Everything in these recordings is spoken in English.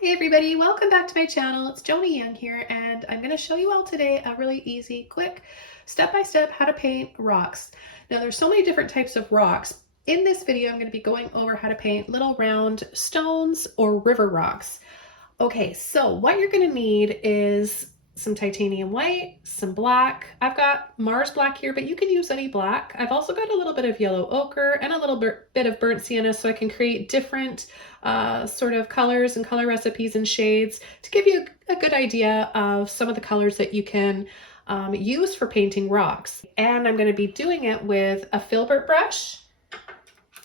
Hey everybody, welcome back to my channel. It's Joni Young here, and I'm going to show you all today a really easy, quick, step-by-step how to paint rocks. Now there's so many different types of rocks. In this video, I'm going to be going over how to paint little round stones or river rocks. Okay, so what you're going to need is some titanium white, some black. I've got Mars black here, but you can use any black. I've also got a little bit of yellow ochre and a little bit of burnt sienna, so I can create different sort of colors and color recipes and shades to give you a good idea of some of the colors that you can use for painting rocks. And I'm going to be doing it with a filbert brush.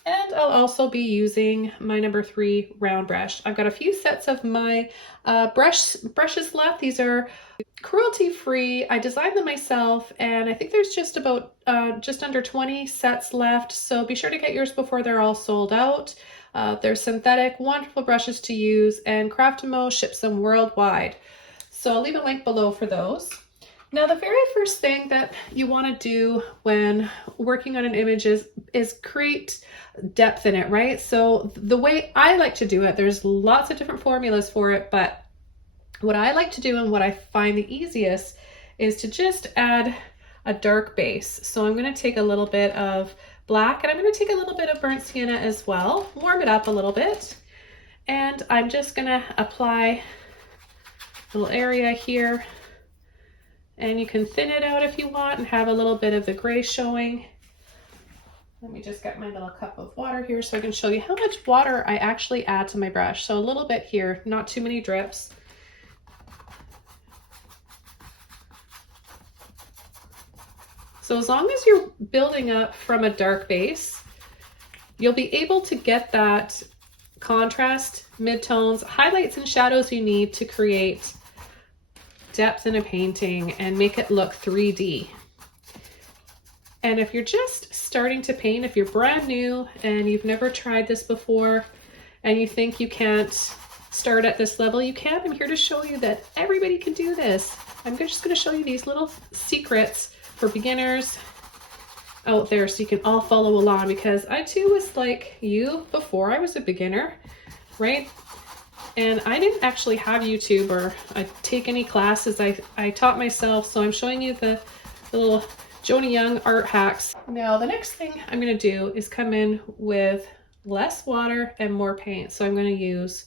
And I'll also be using my number 3 round brush. I've got a few sets of my brushes left. These are cruelty-free. I designed them myself, and I think there's just about just under 20 sets left. So be sure to get yours before they're all sold out. They're synthetic, wonderful brushes to use, and Craftimo ships them worldwide. So I'll leave a link below for those. Now, the very first thing that you want to do when working on an image is create depth in it, right? So the way I like to do it, there's lots of different formulas for it, but what I like to do and what I find the easiest is to just add a dark base. So I'm going to take a little bit of black and I'm going to take a little bit of burnt sienna as well, warm it up a little bit, and I'm just going to apply a little area here. And you can thin it out if you want and have a little bit of the gray showing. Let me just get my little cup of water here so I can show you how much water I actually add to my brush. So a little bit here, not too many drips. So as long as you're building up from a dark base, you'll be able to get that contrast, midtones, highlights and shadows you need to create depth in a painting and make it look 3D. And if you're just starting to paint, if you're brand new and you've never tried this before and you think you can't start at this level, you can. I'm here to show you that everybody can do this. I'm just going to show you these little secrets for beginners out there so you can all follow along, because I too was like you before I was a beginner, right? And I didn't actually have YouTube or take any classes. I taught myself, so I'm showing you the little Joni Young art hacks. Now the next thing I'm going to do is come in with less water and more paint. So I'm going to use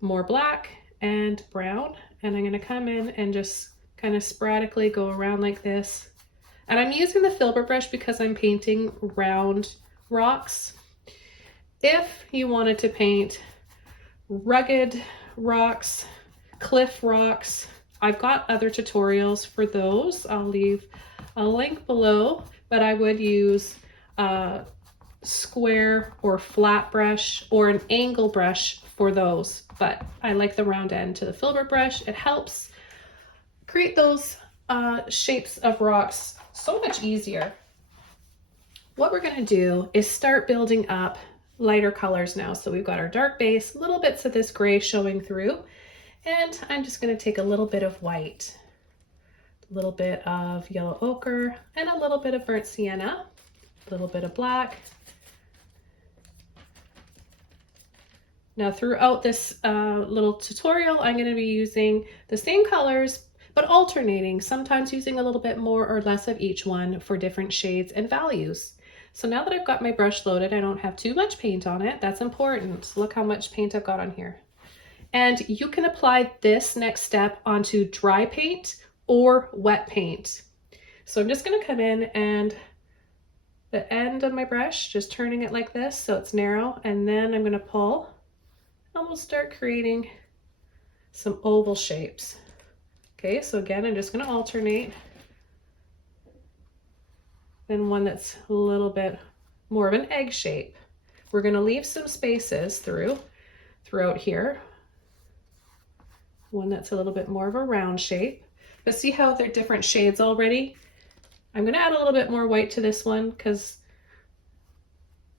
more black and brown, and I'm going to come in and just kind of sporadically go around like this. And I'm using the filbert brush because I'm painting round rocks. If you wanted to paint rugged rocks, cliff rocks, I've got other tutorials for those. I'll leave a link below, but I would use a square or flat brush or an angle brush for those. But I like the round end to the filbert brush. It helps create those shapes of rocks so much easier. What we're going to do is start building up lighter colors now. So we've got our dark base, little bits of this gray showing through, and I'm just going to take a little bit of white, a little bit of yellow ochre, and a little bit of burnt sienna, a little bit of black. Now throughout this little tutorial, I'm going to be using the same colors but alternating, sometimes using a little bit more or less of each one for different shades and values. So now that I've got my brush loaded, I don't have too much paint on it. That's important. Look how much paint I've got on here. And you can apply this next step onto dry paint or wet paint. So I'm just going to come in and the end of my brush, just turning it like this so it's narrow, and then I'm going to pull and we'll start creating some oval shapes. Okay, so again, I'm just going to alternate. Then one that's a little bit more of an egg shape. We're going to leave some spaces throughout here. One that's a little bit more of a round shape. But see how they're different shades already? I'm going to add a little bit more white to this one because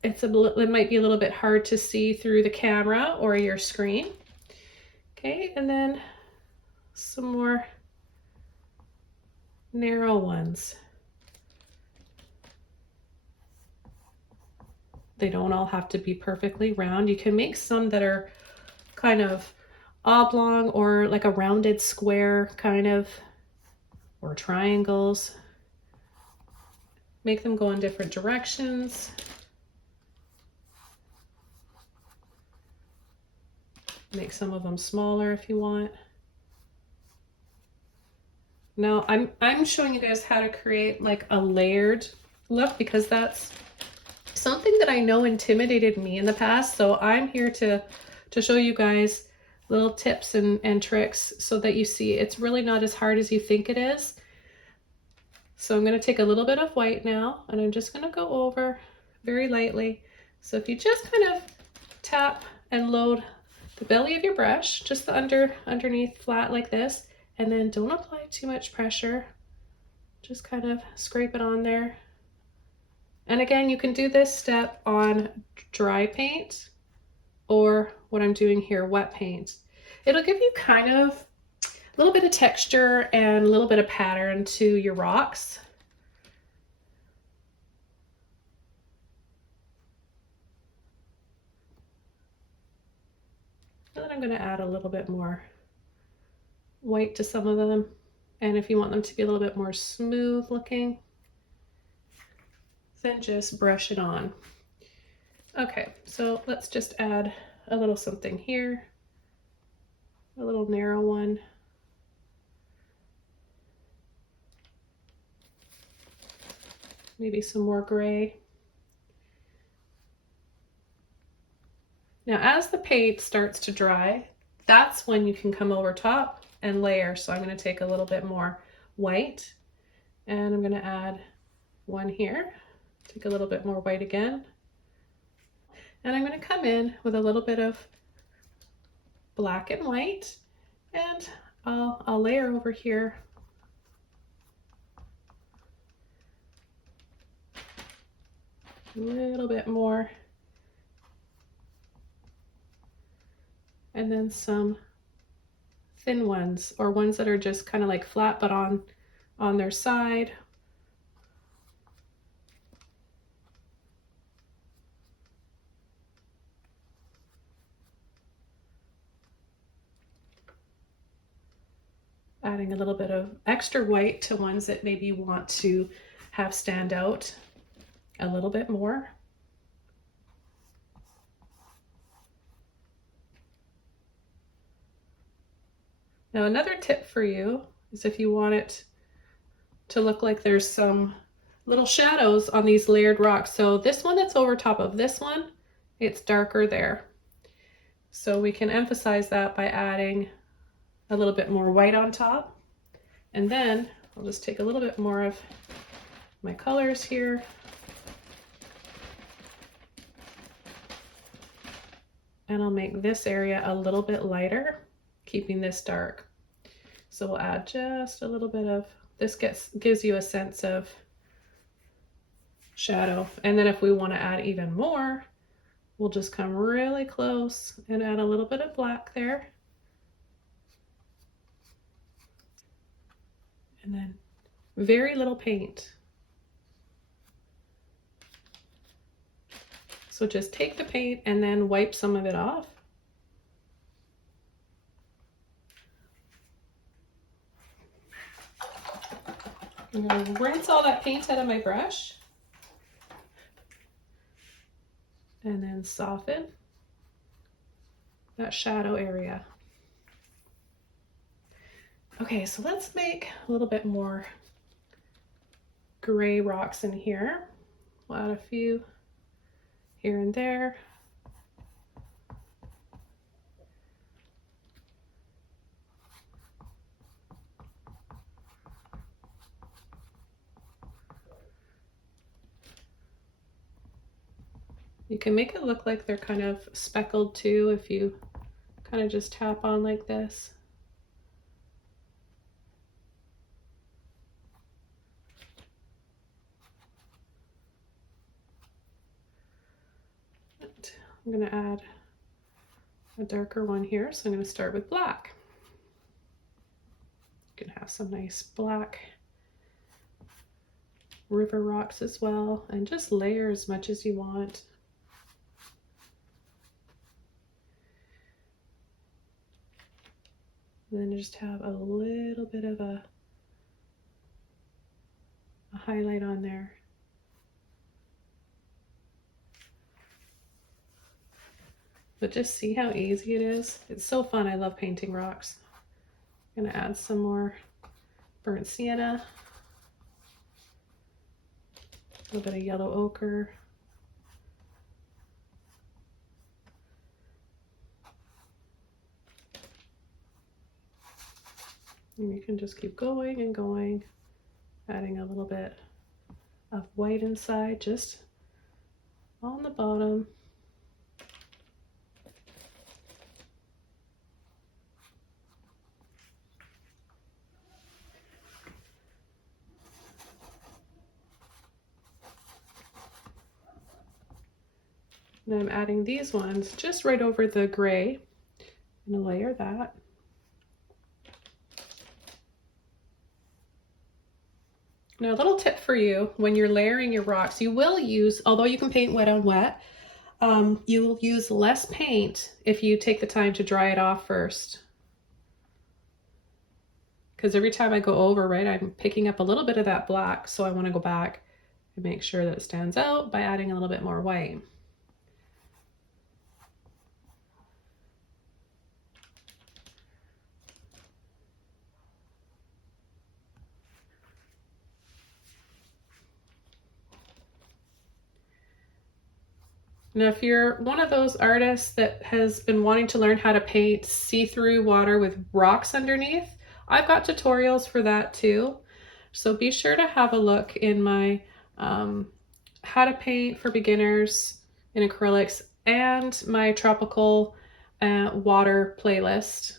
it might be a little bit hard to see through the camera or your screen. Okay, and then some more narrow ones. They don't all have to be perfectly round. You can make some that are kind of oblong or like a rounded square kind of, or triangles. Make them go in different directions. Make some of them smaller if you want. Now I'm showing you guys how to create like a layered look because that's something that I know intimidated me in the past. So I'm here to show you guys little tips and tricks so that you see it's really not as hard as you think it is. So I'm going to take a little bit of white now and I'm just going to go over very lightly. So if you just kind of tap and load the belly of your brush, just the underneath flat like this, and then don't apply too much pressure. Just kind of scrape it on there. And again, you can do this step on dry paint or what I'm doing here, wet paint. It'll give you kind of a little bit of texture and a little bit of pattern to your rocks. And then I'm going to add a little bit more white to some of them. And if you want them to be a little bit more smooth looking, then just brush it on. Okay, so let's just add a little something here, a little narrow one. Maybe some more gray. Now, as the paint starts to dry, that's when you can come over top and layer. So I'm going to take a little bit more white and I'm going to add one here. Take a little bit more white again. And I'm going to come in with a little bit of black and white and I'll layer over here. A little bit more. And then some thin ones or ones that are just kind of like flat but on their side. Adding a little bit of extra white to ones that maybe you want to have stand out a little bit more. Now another tip for you is if you want it to look like there's some little shadows on these layered rocks. So this one that's over top of this one, it's darker there. So we can emphasize that by adding a little bit more white on top. And then I'll just take a little bit more of my colors here. And I'll make this area a little bit lighter, keeping this dark. So we'll add just a little bit of, this gives you a sense of shadow. And then if we want to add even more, we'll just come really close and add a little bit of black there. And then very little paint. So just take the paint and then wipe some of it off. I'm going to rinse all that paint out of my brush. And then soften that shadow area. Okay, so let's make a little bit more gray rocks in here. We'll add a few here and there. You can make it look like they're kind of speckled too if you kind of just tap on like this. I'm going to add a darker one here, so I'm going to start with black. You can have some nice black river rocks as well, and just layer as much as you want. And then just have a little bit of a highlight on there. But just see how easy it is. It's so fun. I love painting rocks. I'm gonna add some more burnt sienna, a little bit of yellow ochre. And you can just keep going and going, adding a little bit of white inside, just on the bottom. And I'm adding these ones just right over the gray. I'm gonna layer that. Now, a little tip for you, when you're layering your rocks, you will use, although you can paint wet on wet, you will use less paint if you take the time to dry it off first. Because every time I go over, right, I'm picking up a little bit of that black, so I want to go back and make sure that it stands out by adding a little bit more white. Now, if you're one of those artists that has been wanting to learn how to paint see-through water with rocks underneath, I've got tutorials for that too. So be sure to have a look in my how to paint for beginners in acrylics and my tropical water playlist.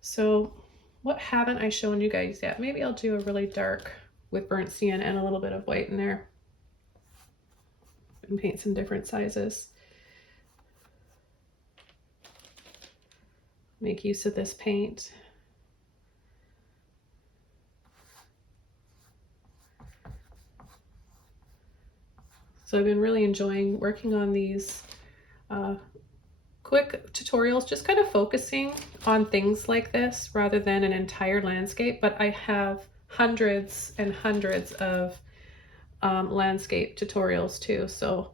So what haven't I shown you guys yet? Maybe I'll do a really dark with burnt sienna and a little bit of white in there and paint some different sizes. Make use of this paint. So I've been really enjoying working on these quick tutorials, just kind of focusing on things like this rather than an entire landscape, but I have hundreds and hundreds of landscape tutorials too. So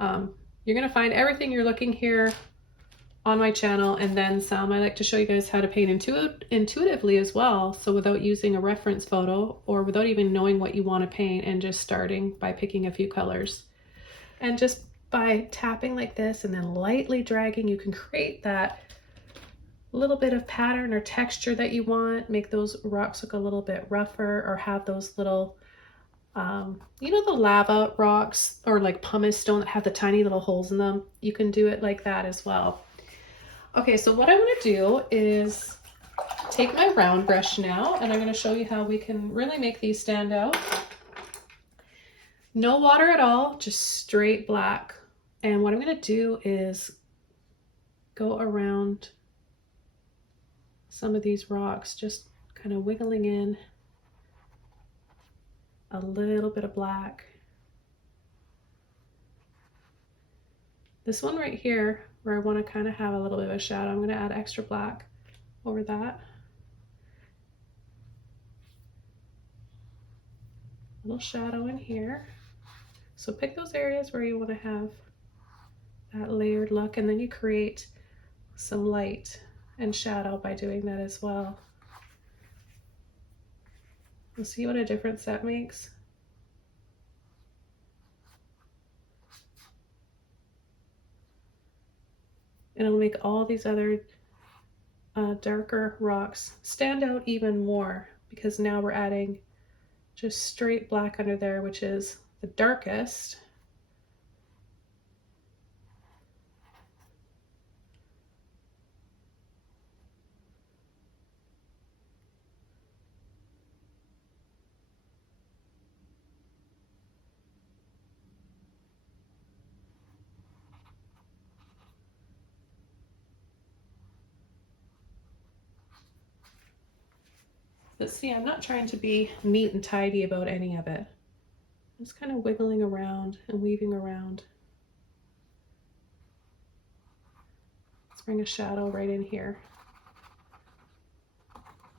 you're gonna find everything you're looking here on my channel and then some. I like to show you guys how to paint intuitively as well. So without using a reference photo or without even knowing what you want to paint, and just starting by picking a few colors. And just by tapping like this and then lightly dragging, you can create that little bit of pattern or texture that you want. Make those rocks look a little bit rougher, or have those little, you know, the lava rocks or like pumice stone that have the tiny little holes in them. You can do it like that as well. Okay, so what I'm going to do is take my round brush now, and I'm going to show you how we can really make these stand out. No water at all, just straight black. And what I'm going to do is go around some of these rocks, just kind of wiggling in a little bit of black. This one right here, where I want to kind of have a little bit of a shadow, I'm going to add extra black over that. A little shadow in here. So pick those areas where you want to have that layered look, and then you create some light and shadow by doing that as well. You'll see what a difference that makes. And it'll make all these other darker rocks stand out even more, because now we're adding just straight black under there, which is the darkest. But see, I'm not trying to be neat and tidy about any of it. I'm just kind of wiggling around and weaving around. Let's bring a shadow right in here.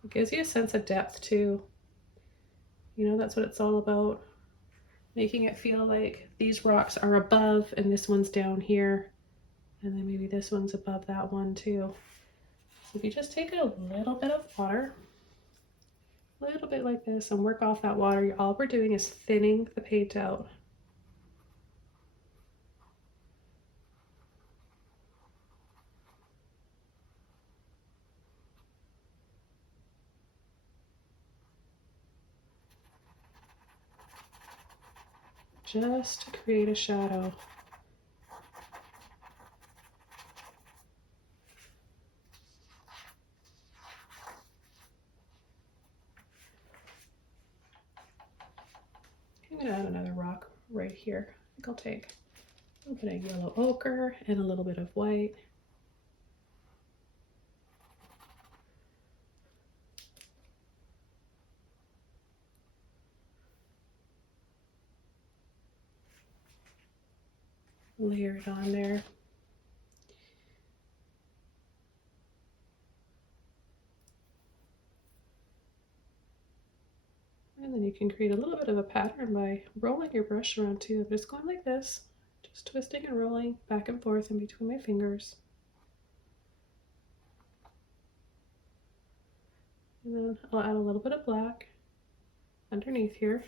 It gives you a sense of depth too. You know, that's what it's all about. Making it feel like these rocks are above and this one's down here. And then maybe this one's above that one too. So if you just take a little bit of water, a little bit like this, and work off that water, all we're doing is thinning the paint out. Just to create a shadow. I'm gonna add another rock right here. I think I'll take a little bit of yellow ochre and a little bit of white. Layer it on there. And then you can create a little bit of a pattern by rolling your brush around too. I'm just going like this, just twisting and rolling back and forth in between my fingers. And then I'll add a little bit of black underneath here.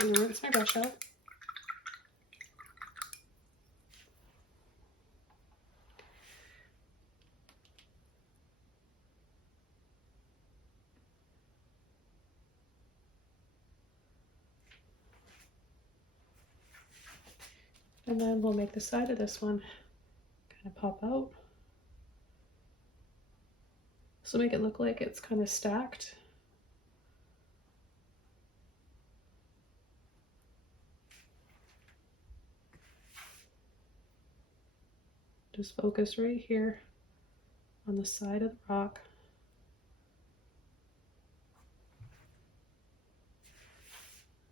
And rinse my brush out. And then we'll make the side of this one kind of pop out. So make it look like it's kind of stacked. Just focus right here on the side of the rock.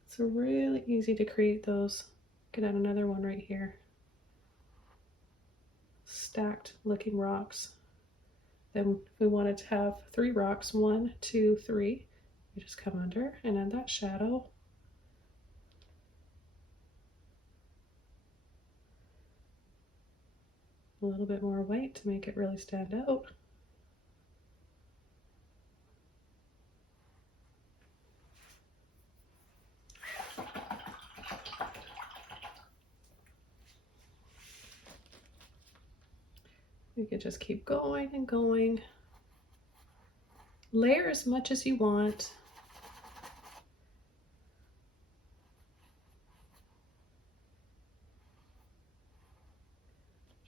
It's really easy to create those. Could add another one right here. Stacked looking rocks. Then we wanted to have 3 rocks, 1, 2, 3. You just come under and add that shadow. A little bit more white to make it really stand out. You can just keep going and going. Layer as much as you want.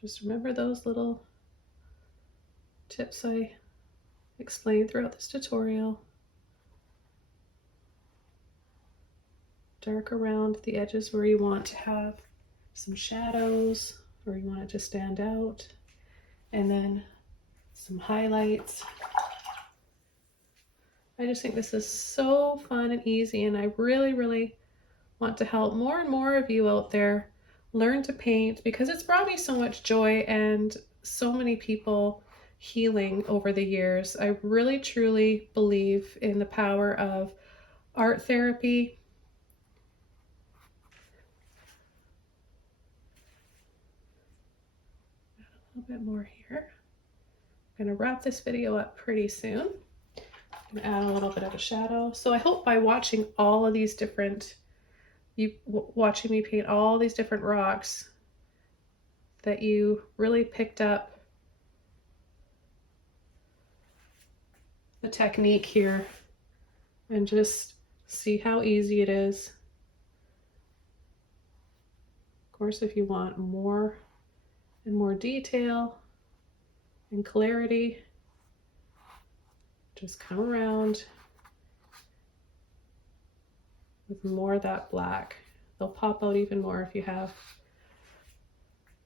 Just remember those little tips I explained throughout this tutorial. Dark around the edges where you want to have some shadows or you want it to stand out. And then some highlights. I just think this is so fun and easy, and I really want to help more and more of you out there learn to paint, because it's brought me so much joy and so many people healing over the years. I really truly believe in the power of art therapy. A little bit more here. I'm going to wrap this video up pretty soon. I'm going to add a little bit of a shadow. So I hope by watching all of these different, watching me paint all these different rocks, that you really picked up the technique here and just see how easy it is. Of course, if you want more and more detail and clarity, just come around with more of that black. They'll pop out even more if you have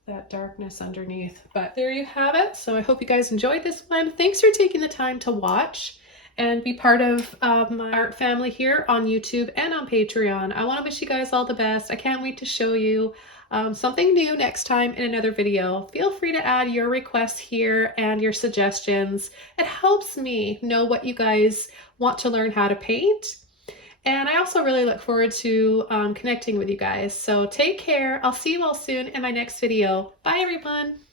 that darkness underneath. But there you have it. So I hope you guys enjoyed this one. Thanks for taking the time to watch and be part of my art family here on YouTube and on Patreon. I want to wish you guys all the best. I can't wait to show you something new next time in another video. Feel free to add your requests here and your suggestions. It helps me know what you guys want to learn how to paint. And I also really look forward to connecting with you guys. So take care. I'll see you all soon in my next video. Bye, everyone.